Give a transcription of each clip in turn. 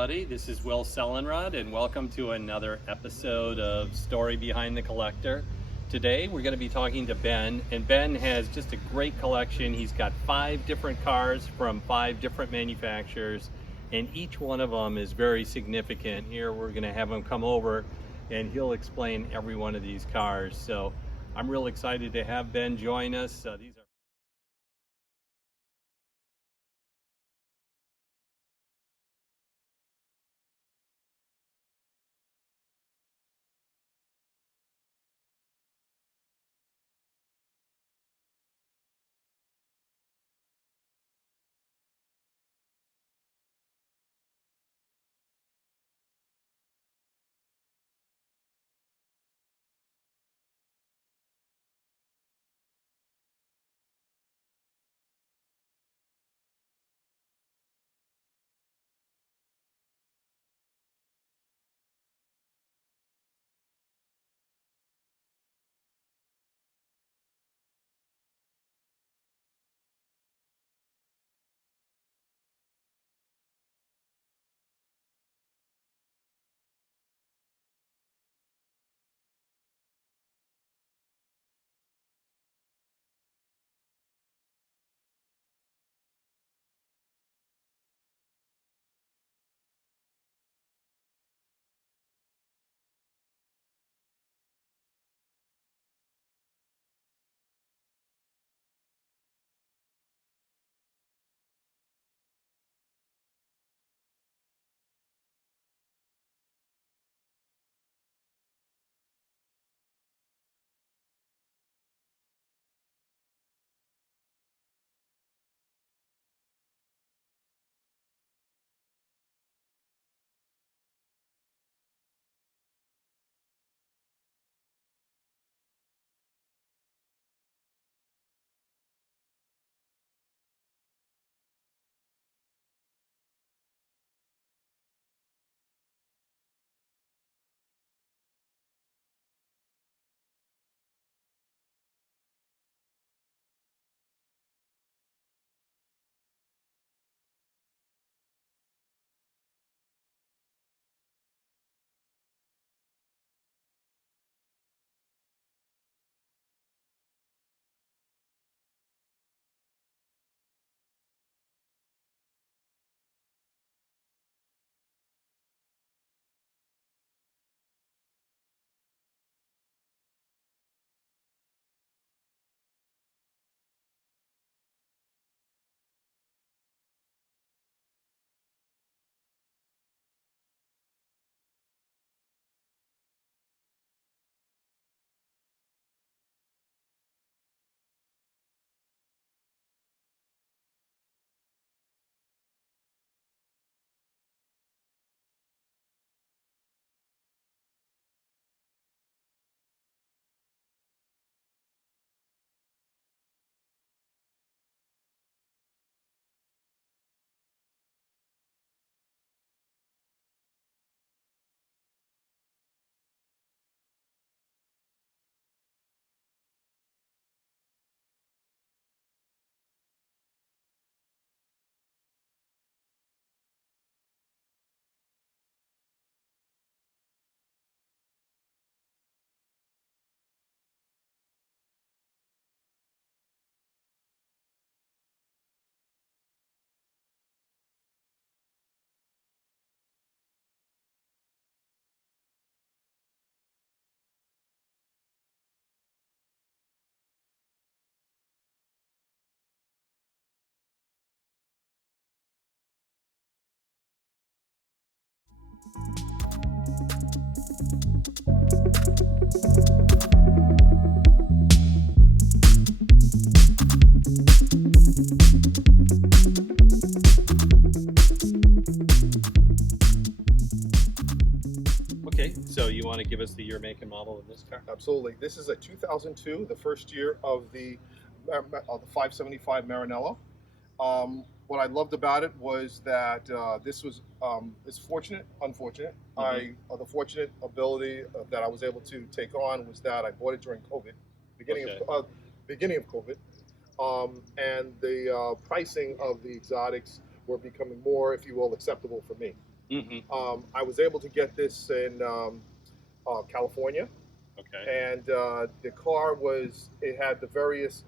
everybody. This is Will Sellenrod, and welcome to another episode of Story Behind the Collector. Today, we're going to be talking to Ben, and Ben has just a great collection. He's got 5 different cars from 5 different manufacturers, and each one of them is very significant. Here, we're going to have him come over, and he'll explain every one of these cars. So, I'm real excited to have Ben join us. These are okay. So, you want to give us the year, make, and model of this car? Absolutely. This is a 2002, the first year of the 575 Maranello. What I loved about it was that this was it's fortunate, unfortunate. The fortunate ability that I was able to take on was that I bought it during COVID, beginning of COVID, and the pricing of the exotics were becoming more, if you will, acceptable for me. I was able to get this in California, Okay. and the car it had the various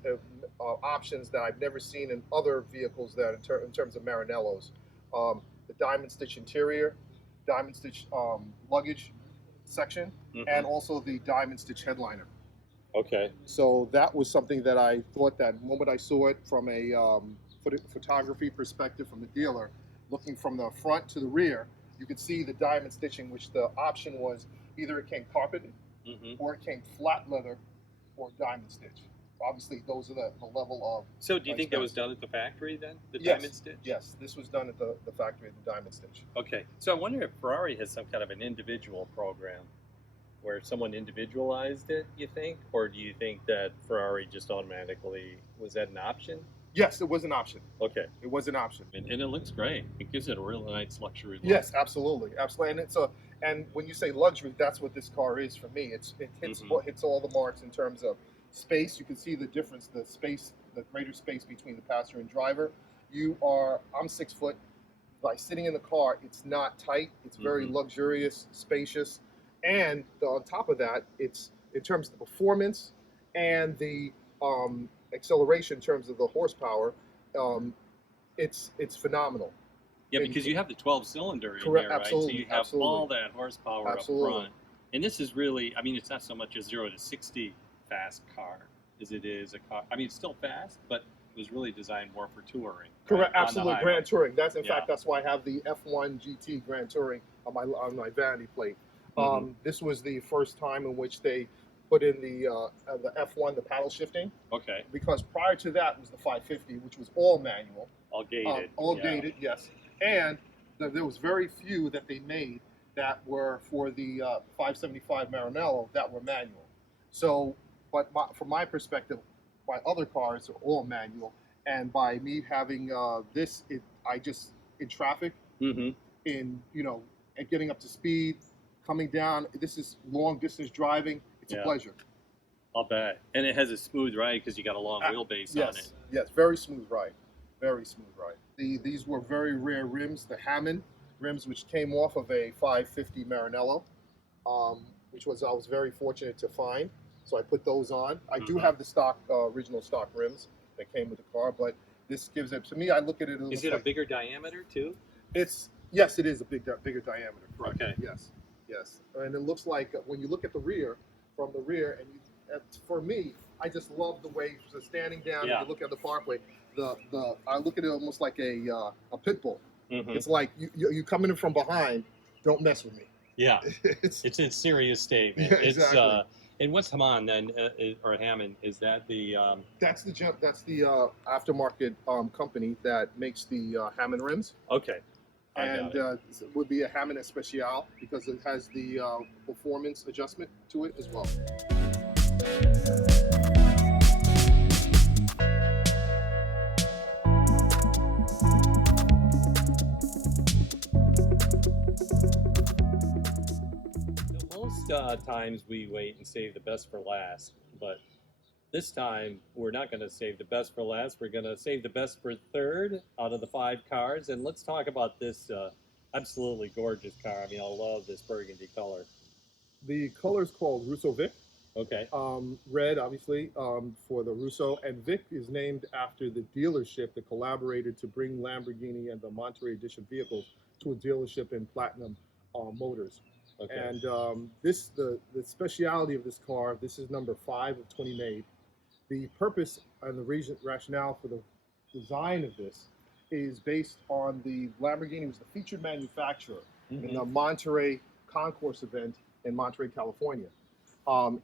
options that I've never seen in other vehicles that in terms of Maranellos. The diamond stitch interior, diamond stitch luggage section, and also the diamond stitch headliner. Okay. So that was something that I thought that moment I saw it from a photography perspective from the dealer, looking from the front to the rear, you could see the diamond stitching, which the option was either it came carpeted or it came flat leather or diamond stitch. Obviously, those are the level of. So do you think that was done at the factory then, the Yes. diamond stitch? Yes, this was done at the factory, the diamond stitch. Okay. So I wonder if Ferrari has some kind of an individual program where someone individualized it, you think? Or do you think that Ferrari just automatically, was that an option? Yes, it was an option. Okay. It was an option. And it looks great. It gives it a really nice luxury look. Yes, absolutely, absolutely. And when you say luxury, that's what this car is for me. It hits all the marks in terms of space. You can see the difference, the greater space between the passenger and driver. I'm 6 foot. By sitting in the car, it's not tight. It's very luxurious, spacious, and on top of that, it's in terms of the performance and the acceleration in terms of the horsepower. It's phenomenal. Yeah, because you have the 12-cylinder in Correct, there, right? absolutely, So you have absolutely. all that horsepower Absolutely. up front. And this is really, I mean, it's not so much a 0 to 60 fast car as it is a car. I mean, it's still fast, but it was really designed more for touring. Correct, right, on the absolutely. highway. Grand Touring. That's in Yeah. fact that's why I have the F1 GT Grand Touring on my vanity plate. This was the first time in which they put in the F1, the paddle shifting, Okay, because prior to that was the 550, which was all manual, all gated. all yeah. gated, yes. And there was very few that they made that were for the 575 Maranello that were manual. So, but from my perspective, my other cars are all manual, and by me having this, I just in traffic, in and getting up to speed, coming down. This is long distance driving. It's a pleasure. I'll bet. And it has a smooth ride because you got a long wheelbase on it. Yes, very smooth ride. Very smooth ride. These were very rare rims, the Hammond rims, which came off of a 550 Maranello, which I was very fortunate to find. So I put those on. I do have the original stock rims that came with the car, but this gives it, to me, I look at it as Is it a bigger diameter too? Yes, it is a bigger diameter. Correct. Okay. Yes. And it looks like when you look at the rear, from the rear, and for me, I just love the way standing down and you look at the parkway. I look at it almost like a pit bull. It's like you coming in from behind. Don't mess with me. Yeah, it's a serious statement. Yeah, exactly. And what's Hammond then, or Hammond? Is that the? That's the aftermarket company that makes the Hammond rims. Okay. And it would be a Hammond Especial because it has the performance adjustment to it as well. Most times we wait and save the best for last, but this time we're not going to save the best for last. We're going to save the best for third out of the 5 cars, and let's talk about this absolutely gorgeous car. I mean, I love this burgundy color. The color is called Russo Vic. Okay. Red, obviously, for the Russo, and Vic is named after the dealership that collaborated to bring Lamborghini and the Monterey Edition vehicles to a dealership in Platinum Motors. Okay. And the speciality of this car, this is number 5 of 20 made. The purpose and the rationale for the design of this is based on the Lamborghini was the featured manufacturer in the Monterey Concourse event in Monterey, California,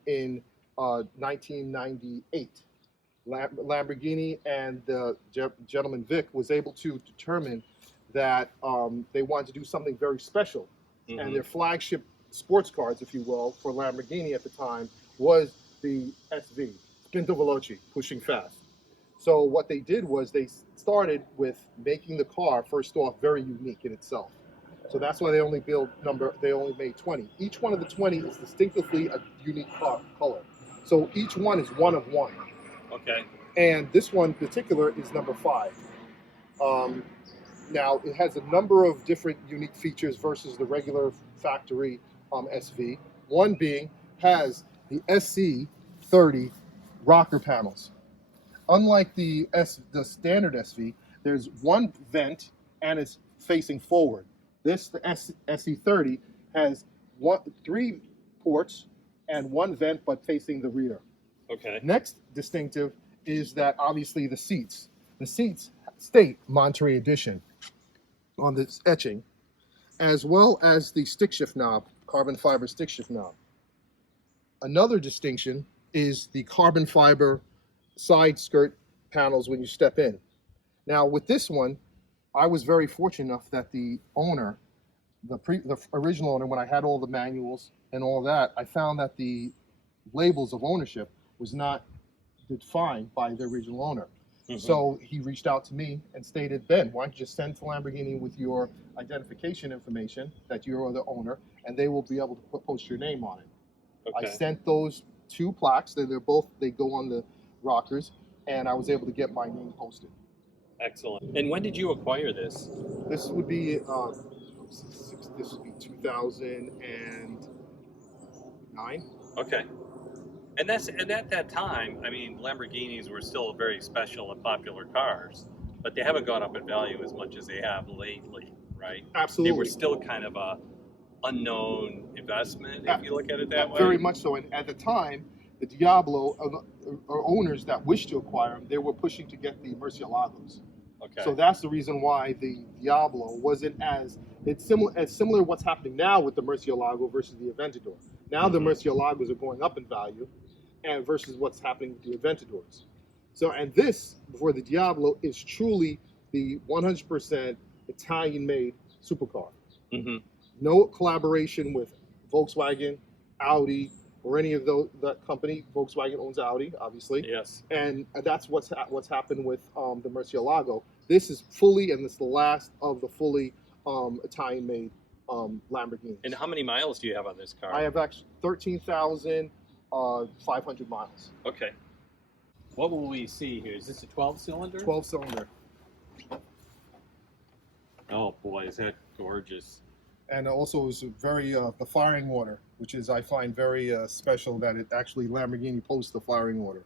in 1998. Lamborghini and the gentleman Vic was able to determine that they wanted to do something very special. And their flagship sports cars, if you will, for Lamborghini at the time was the SV, Spinto Veloce, pushing fast. So what they did was they started with making the car, first off, very unique in itself. So that's why they only made 20. Each one of the 20 is distinctively a unique color. So each one is one of one. Okay. And this one in particular is number 5. Now, it has a number of different unique features versus the regular factory SV. One being has the SC30 rocker panels. Unlike the standard SV, there's one vent and it's facing forward. The SC30 has three ports and one vent but facing the rear. Okay. Next distinctive is that obviously the seats. The seats state Monterey Edition on this etching, as well as the stick shift knob, carbon fiber stick shift knob. Another distinction is the carbon fiber side skirt panels when you step in. Now with this one, I was very fortunate enough that the owner, the original owner, when I had all the manuals and all that, I found that the labels of ownership was not defined by the original owner. Mm-hmm. So he reached out to me and stated, Ben, why don't you just send to Lamborghini with your identification information that you're the owner, and they will be able to post your name on it. Okay. I sent those two plaques. They go on the rockers, and I was able to get my name posted. Excellent. And when did you acquire this? This would be 2009. Okay. And at that time, I mean, Lamborghinis were still very special and popular cars, but they haven't gone up in value as much as they have lately, right? Absolutely. They were still kind of a unknown investment, if you look at it that way. Very much so. And at the time, the Diablo or owners that wished to acquire them, they were pushing to get the Murcielagos. Okay. So that's the reason why the Diablo wasn't similar what's happening now with the Murcielago versus the Aventador. Now the Murcielagos are going up in value, and versus what's happening with the Aventadors. So, and this, before the Diablo, is truly the 100% Italian-made supercar. Mm-hmm. No collaboration with Volkswagen, Audi, or any of that company. Volkswagen owns Audi, obviously. Yes. And that's what's happened with the Murcielago. This is fully, and this is the last of the fully Italian-made Lamborghini. And how many miles do you have on this car? I have actually 13,500 miles. Okay. What will we see here? Is this a 12-cylinder? 12-cylinder. Oh boy, is that gorgeous. And also it's very, the firing order, which is, I find very special that it actually, Lamborghini posts the firing order.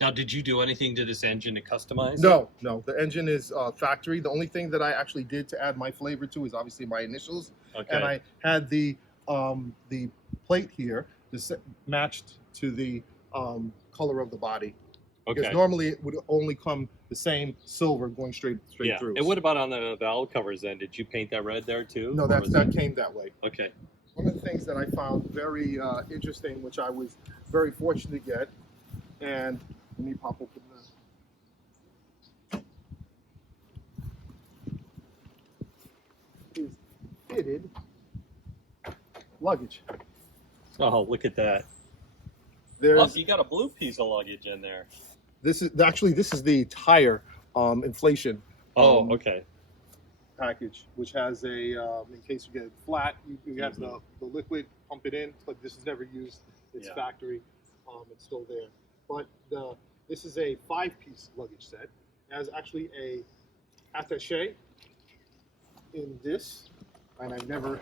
Now, did you do anything to this engine to customize it? No. The engine is factory. The only thing that I actually did to add my flavor to is obviously my initials. Okay. And I had the plate here matched to the color of the body. Okay. Because normally it would only come the same silver going straight through. And what about on the valve covers then? Did you paint that red there too? No, that came that way. Okay. One of the things that I found very interesting, which I was very fortunate to get, and let me pop open this, is fitted luggage. Oh, look at that. So you got a blue piece of luggage in there. This is the tire inflation. Okay. Package, which has a in case you get it flat, you have the liquid, pump it in. But this is never used. It's factory. It's still there. But this is a 5-piece luggage set. It has actually a attaché in this, and I've never.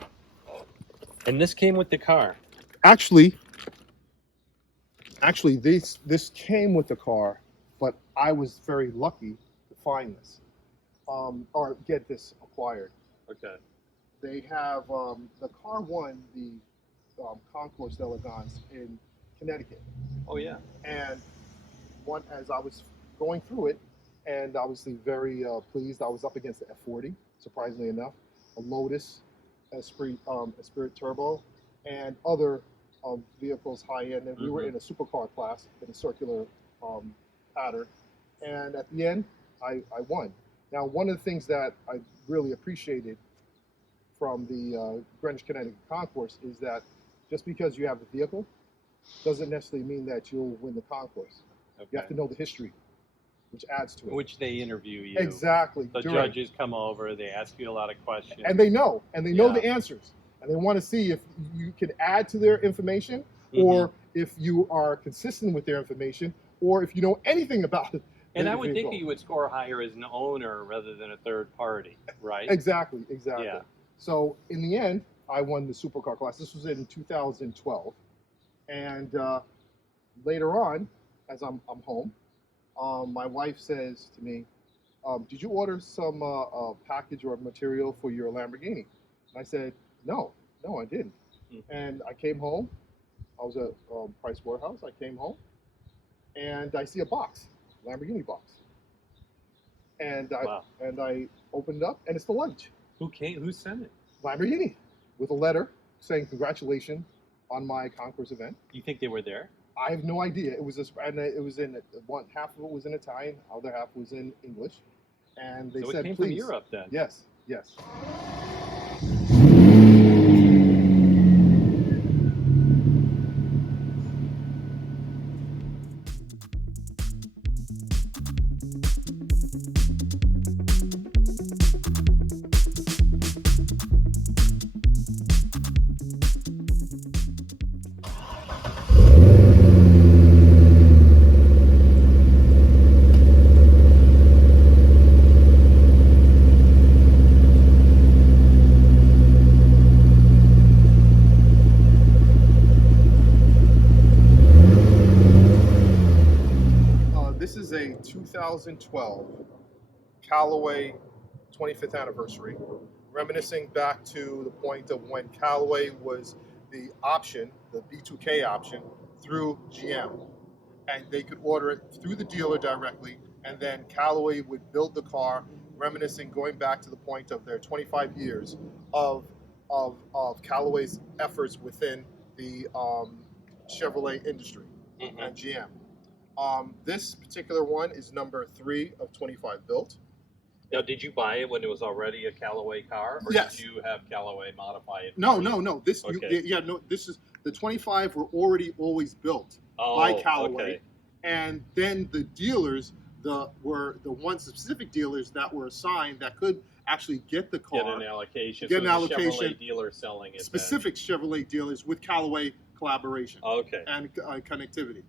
And this came with the car. Actually, this came with the car, but I was very lucky to find this, or get this acquired. Okay. They have the car won the Concours d'Elegance in Connecticut. Oh yeah. And as I was going through it, and obviously very pleased, I was up against the F40, surprisingly enough, a Lotus Esprit Turbo, and other vehicles high end, and we were in a supercar class in a circular pattern, and at the end I won. Now, one of the things that I really appreciated from the Greenwich, Connecticut Concours is that just because you have the vehicle doesn't necessarily mean that you'll win the concourse. Okay. You have to know the history, which adds to it. Which they interview you. Exactly. The judges come over, they ask you a lot of questions. And they know the answers. And they want to see if you can add to their information, or if you are consistent with their information, or if you know anything about And I would think that you would score higher as an owner rather than a third party, right? Exactly. Yeah. So in the end, I won the supercar class. This was in 2012, and later on, as I'm home, my wife says to me, "Did you order some package or material for your Lamborghini?" And I said, "No, I didn't." And I came home. I was at Price Warehouse. I came home, and I see a box, Lamborghini box, and I opened it up, and it's the luggage. Who sent it? Lamborghini, with a letter saying congratulations on my concourse event. You think they were there? I have no idea. It was and it was in one half of it was in Italian, other half was in English, and they so said, it came "Please." from Europe then. Yes. This is a 2012 Callaway 25th anniversary, reminiscing back to the point of when Callaway was the option, the B2K option, through GM. And they could order it through the dealer directly, and then Callaway would build the car, reminiscing, going back to the point of their 25 years of Callaway's efforts within the Chevrolet industry and GM. This particular one is number 3 of 25 built. Now, did you buy it when it was already a Callaway car, or Yes. did you have Callaway modify it? No. This, Okay. This is the 25 were already always built by Callaway, and then the dealers, were the one specific dealers that were assigned that could actually get the car, Get an allocation. Get so an allocation. Chevrolet dealer selling it. Specific Chevrolet dealers with Callaway collaboration and connectivity.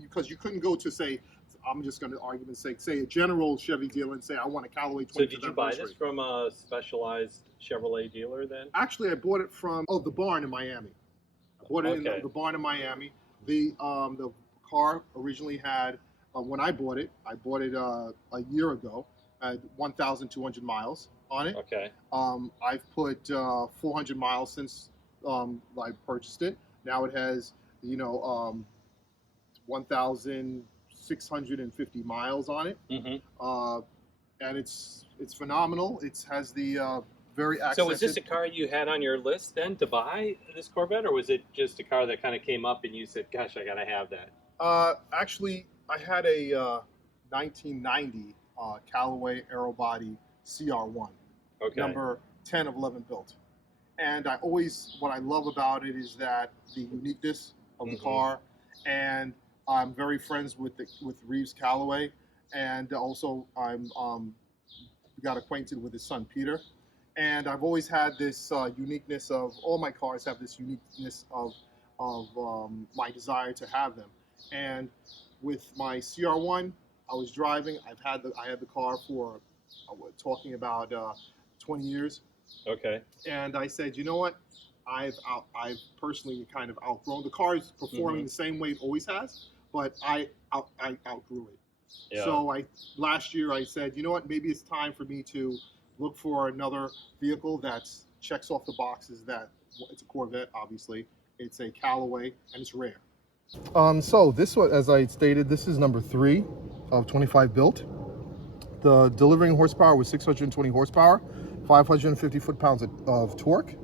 Because you couldn't go to, say, I'm just going to argument's sake, say a general Chevy dealer and say, I want a Callaway 25th So did you buy this from a specialized Chevrolet dealer then? Actually, I bought it from the barn in Miami. I bought it in the barn in Miami. The car originally had, when I bought it a year ago, had 1,200 miles on it. Okay. I've put 400 miles since I purchased it. Now it has, 1,650 miles on it, and it's phenomenal. It has the very accented. So was this a car you had on your list then to buy, this Corvette, or was it just a car that kind of came up and you said, "Gosh, I gotta have that"? Actually, I had a 1990 Callaway Aerobody CR1, number 10 of 11 built, and what I love about it is that the uniqueness of the car, and I'm very friends with Reeves Callaway, and also I'm got acquainted with his son Peter, and I've always had this uniqueness of all my cars have this uniqueness of my desire to have them, and with my CR1, I was driving. I had the car for talking about 20 years. Okay. And I said, you know what? I've personally kind of outgrown the car. Is performing the same way it always has, but I outgrew it. Yeah. So last year I said, you know what? Maybe it's time for me to look for another vehicle that checks off the boxes. That it's a Corvette, obviously. It's a Callaway, and it's rare. So this one, as I stated, this is number 3 of 25 built. The delivering horsepower was 620 horsepower, 550 foot-pounds of torque.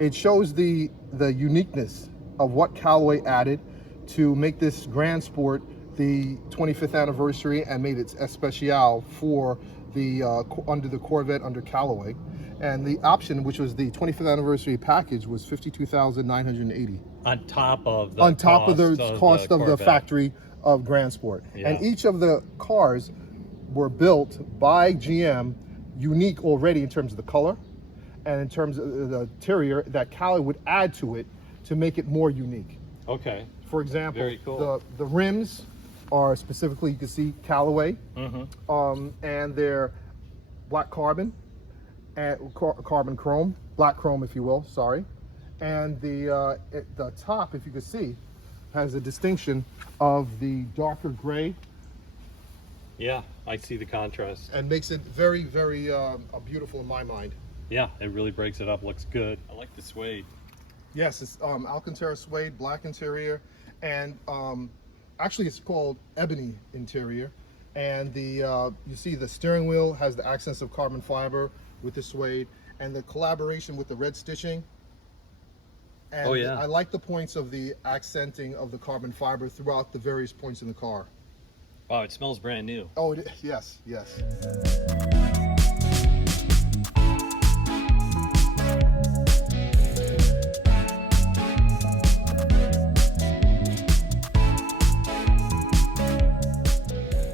It shows the uniqueness of what Callaway added to make this Grand Sport the 25th anniversary and made it especial for the under the Corvette under Callaway. And the option, which was the 25th anniversary package, was $52,980. On top of the cost of the factory of Grand Sport. Yeah. And each of the cars were built by GM unique already in terms of the color and in terms of the interior that Callaway would add to it to make it more unique. Okay. For example, Very cool. the rims are specifically, you can see Callaway, Mm-hmm. and they're black carbon and carbon chrome, black chrome, if you will. Sorry, and the top, if you can see, has a distinction of the darker gray Yeah, I see the contrast. and makes it very, very beautiful in my mind. Yeah, it really breaks it up. Looks good. I like the suede. Yes, it's Alcantara suede, black interior, and actually it's called ebony interior. And the you see the steering wheel has the accents of carbon fiber with the suede, and the collaboration with the red stitching. And Oh, yeah. I like the points of the accenting of the carbon fiber throughout the various points in the car. Oh, it smells brand new. Oh, yes, yes.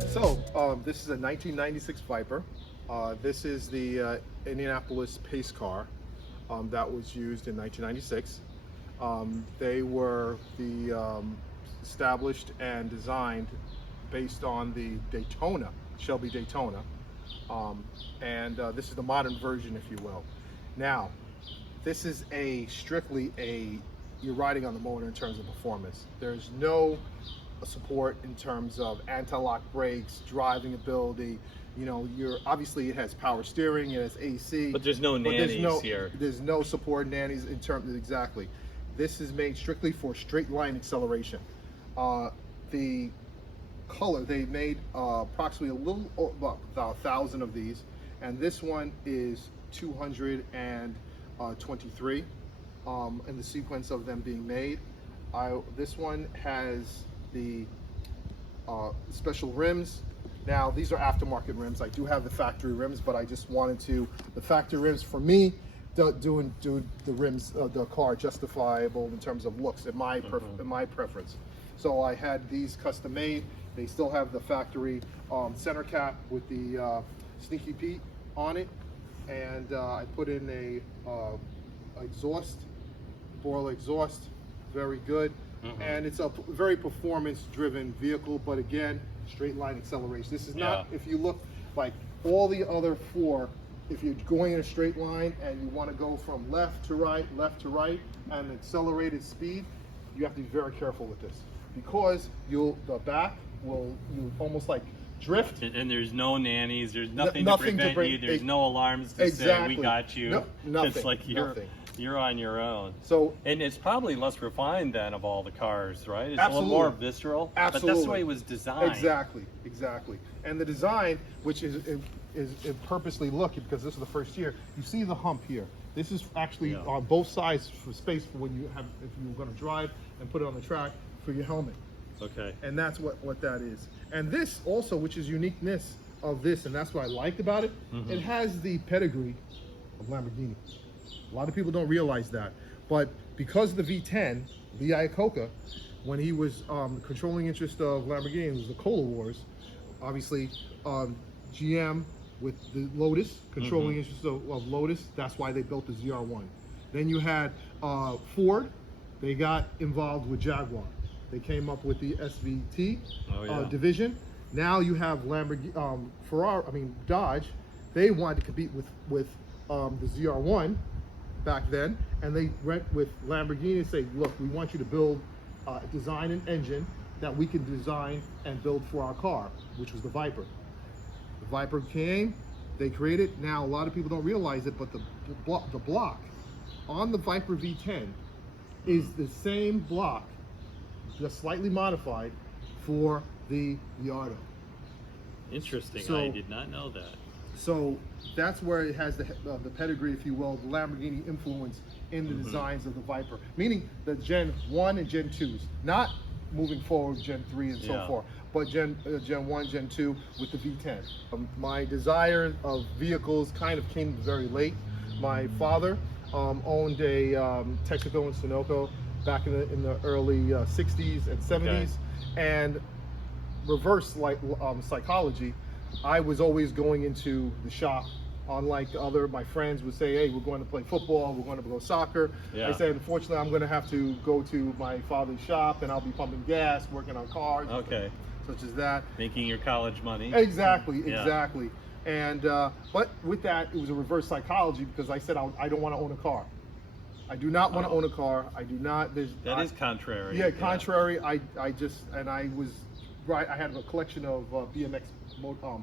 So, this is a 1996 Viper. This is the Indianapolis pace car that was used in 1996. They were established and designed based on the Daytona, Shelby Daytona. This is the modern version, if you will. Now, this is strictly you're riding on the motor in terms of performance. There's no support in terms of anti-lock brakes, driving ability. You know, obviously it has power steering, it has AC. But there's no nannies here. There's no support nannies in terms of exactly. This is made strictly for straight line acceleration. The color, they made approximately about 1,000 of these, and this one is 223 in the sequence of them being made. This one has the special rims. Now these are aftermarket rims. I do have the factory rims, but I just wanted the factory rims for me do the rims the car justifiable in terms of looks in my preference. So I had these custom made. They still have the factory center cap with the Sneaky Pete on it, and I put in a Borla exhaust, very good. And it's a very performance-driven vehicle, but again, straight line acceleration. This is not, if you look like all the other four, if you're going in a straight line and you want to go from left to right, and accelerated speed, you have to be very careful with this, because the back will almost like drift. And there's no nannies, there's nothing to prevent you, there's no alarms to say we got you. No, nothing. It's like you're on your own. So, and it's probably less refined than of all the cars, right? It's absolutely. a little more visceral. Absolutely. But that's the way it was designed. Exactly. And the design, which is purposely looking, because this is the first year, you see the hump here. This is actually on both sides for space for when if you're going to drive and put it on the track for your helmet. Okay. And that's what that is. And this also, which is uniqueness of this, and that's what I liked about it, it has the pedigree of Lamborghini. A lot of people don't realize that. But because of the V10, Lee Iacocca, when he was the controlling interest of Lamborghini, it was the Cola Wars, obviously GM with the Lotus, controlling interest of Lotus, that's why they built the ZR1. Then you had Ford, they got involved with Jaguar. They came up with the SVT division. Now you have Dodge. They wanted to compete with the ZR1 back then, and they went with Lamborghini and say, look, we want you to build, design an engine that we can design and build for our car, which was the Viper. The Viper came, they created. Now a lot of people don't realize it, but the block on the Viper V10 is the same block, just slightly modified for the Gallardo. Interesting. So, I did not know that. So that's where it has the pedigree, if you will, the Lamborghini influence in the designs of the Viper, meaning the Gen 1 and Gen 2s, not moving forward Gen 3 and so forth, but Gen 1, Gen 2 with the V10. My desire of vehicles kind of came very late. My father owned a Texaco and Sunoco back in the early 60s and 70s, and reverse psychology, I was always going into the shop. Unlike my friends would say, hey, we're going to play football, we're going to go soccer. I said, unfortunately, I'm going to have to go to my father's shop, and I'll be pumping gas, working on cars. Okay. such as that. Making your college money. Exactly, Yeah. exactly. And but with that, it was a reverse psychology because I said I don't want to own a car. I do not want to own a car. I do not. That is contrary. Yeah, contrary. I had a collection of BMX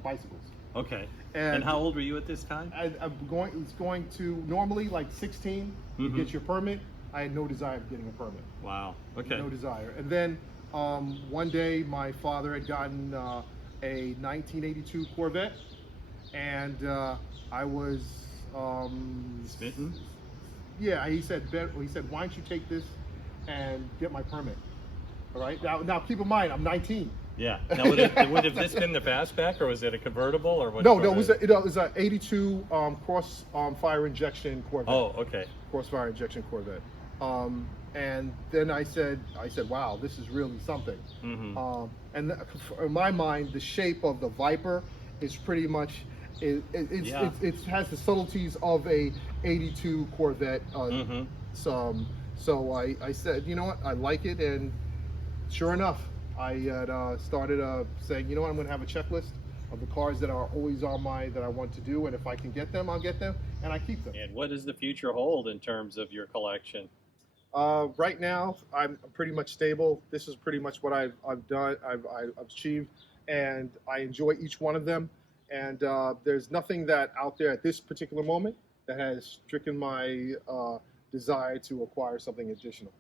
bicycles. Okay. And how old were you at this time? It's going to normally like 16. You get your permit. I had no desire of getting a permit. Wow. Okay. No desire. And then one day my father had gotten a 1982 Corvette, and I was smitten. Yeah, he said, why don't you take this and get my permit? All right. Now keep in mind, I'm 19. Yeah. Now, would have this been the fastback, or was it a convertible, or what? No, it was a 82 cross fire injection Corvette. Oh, okay. Cross fire injection Corvette. And then I said, wow, this is really something. And in my mind, the shape of the Viper is pretty much. It has the subtleties of a 82 Corvette. So I said, you know what, I like it, and sure enough, I had started saying, you know what, I'm going to have a checklist of the cars that are always on that I want to do, and if I can get them, I'll get them, and I keep them. And what does the future hold in terms of your collection? Right now, I'm pretty much stable. This is pretty much what I've done, I've achieved, and I enjoy each one of them. And there's nothing that out there at this particular moment that has stricken my desire to acquire something additional.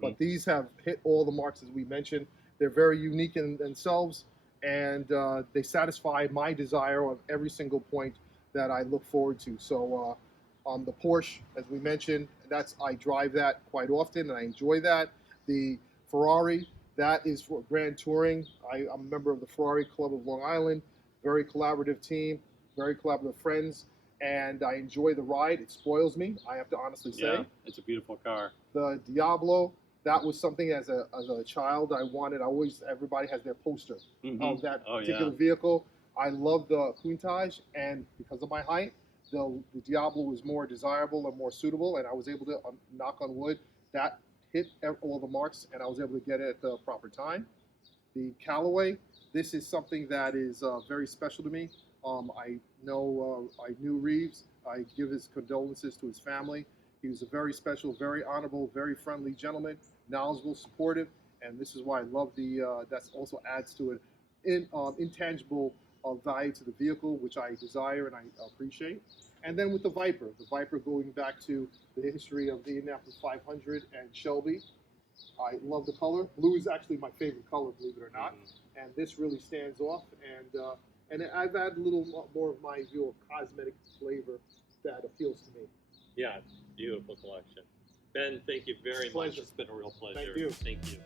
But these have hit all the marks as we mentioned. They're very unique in themselves, and they satisfy my desire on every single point that I look forward to. So the Porsche, as we mentioned, I drive that quite often, and I enjoy that. The Ferrari, that is for grand touring. I'm a member of the Ferrari Club of Long Island. Very collaborative team, very collaborative friends, and I enjoy the ride. It spoils me, I have to honestly say. Yeah, it's a beautiful car. The Diablo, that was something as a child I wanted. Everybody has their poster of that particular vehicle. I love the Countach, and because of my height, the Diablo was more desirable and more suitable, and I was able to, knock on wood, that hit all the marks, and I was able to get it at the proper time. The Callaway, this is something that is very special to me. I knew Reeves. I give his condolences to his family. He was a very special, very honorable, very friendly gentleman, knowledgeable, supportive, and this is why I love that also adds to an intangible value to the vehicle, which I desire and I appreciate. And then with the Viper going back to the history of the Indianapolis 500 and Shelby. I love the color. Blue is actually my favorite color, believe it or not. And this really stands off. And I've added a little more of my view of cosmetic flavor that appeals to me. Yeah, beautiful collection. Ben, thank you very much. It's been a real pleasure. Thank you. Thank you.